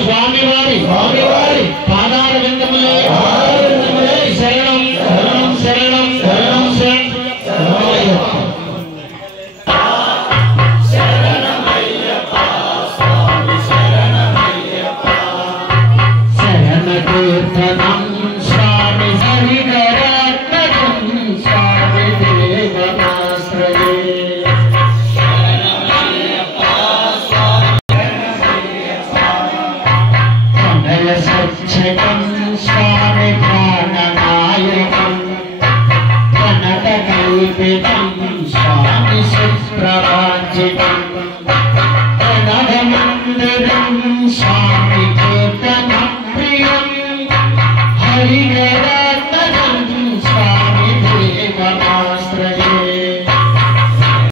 स्वामी वारी पादार विंदमुले शरणम शरणम शरणम शरण कीर्तनम स्वामी हरिहरत्नम स्वामी देवनाश्रये स्वामी प्राणनायकं प्रणतकल्पितम्